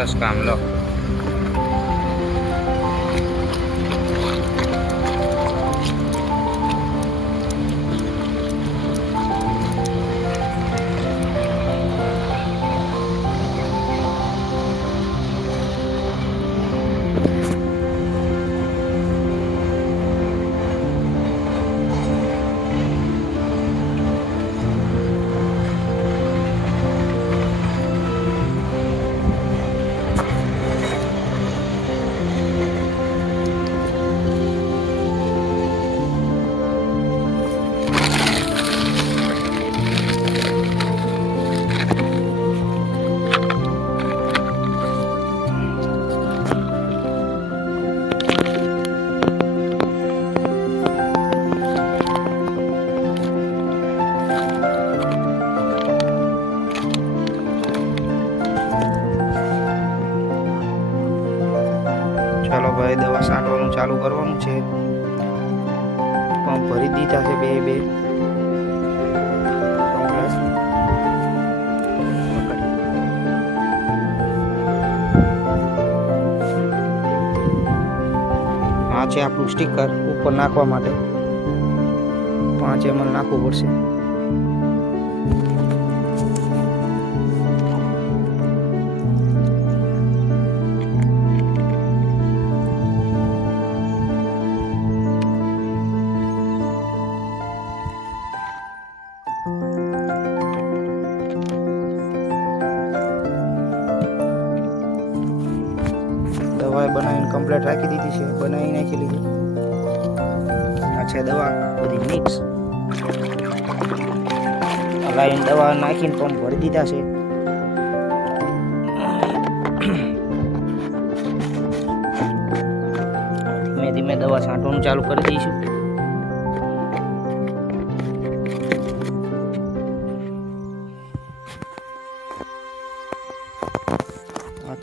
સરસ કામ લો ચાલો દવા છાંટવાનું ચાલુ કરવાનું છે. પંપ ભરી દીધા છે બે બે. આ છે આપણું સ્ટીકર ઉપર નાખવા માટે. પાંચ એમએલ નાખવું પડશે. બનાવીને કમ્પ્લીટ રાખી દીધી છે. બનાવી નાખી લીધી. આ છે દવા, બધી મિક્સ હલાવીને દવા નાખીને પંપ ભરી દીધા છે. ધીમે ધીમે દવા છાંટવાનું ચાલુ કરી દઈશું.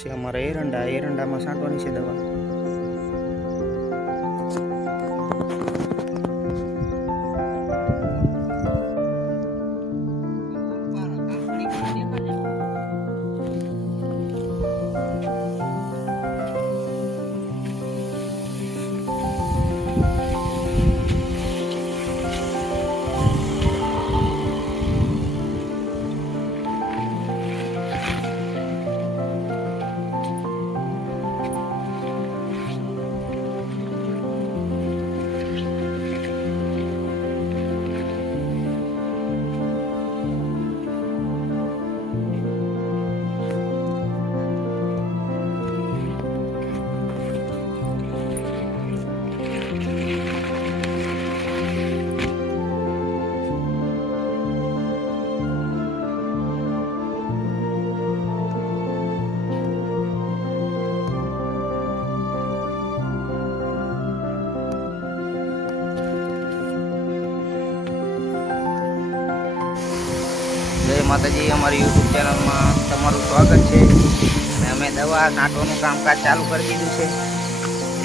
છે અમારા એરંડા એરંડામાં છાંટવાની છે દવા. માતાજી અમારી યુટ્યુબ ચેનલમાં તમારું સ્વાગત છે. અને અમે દવા છાંટવાનું કામકાજ ચાલુ કરી દીધું છે.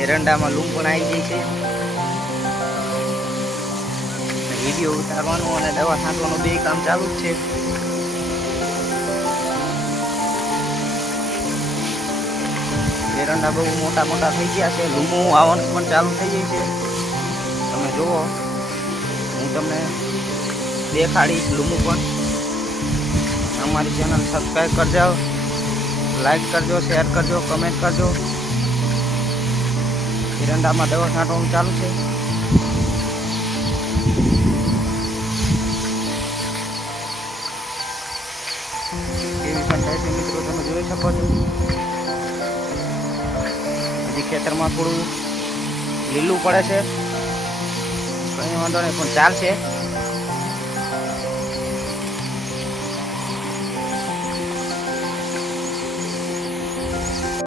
એરંડામાં લૂમ પણ આવી ગઈ છે. વીડિયો ઉતારવાનું અને દવા છાંટવાનું બે કામ ચાલુ જ છે. એરંડા બહુ મોટા મોટા થઈ ગયા છે. લૂમો આવવાનું પણ ચાલુ થઈ જાય છે. તમે જુઓ, હું તમને દેખાડીશ લૂમું પણ. અમારી ચેનલ સબસ્ક્રાઈબ કરજો લાઈક કરજો શેર કરજો કમેન્ટ કરજો. એરંડામાં દવા છાંટવાનું ચાલુ છે. એવી મિત્રો, તમે જોઈ શકો છો. ખેતરમાં થોડું લીલું પડે છે. કંઈ વાંધો નહીં, પણ ચાલશે.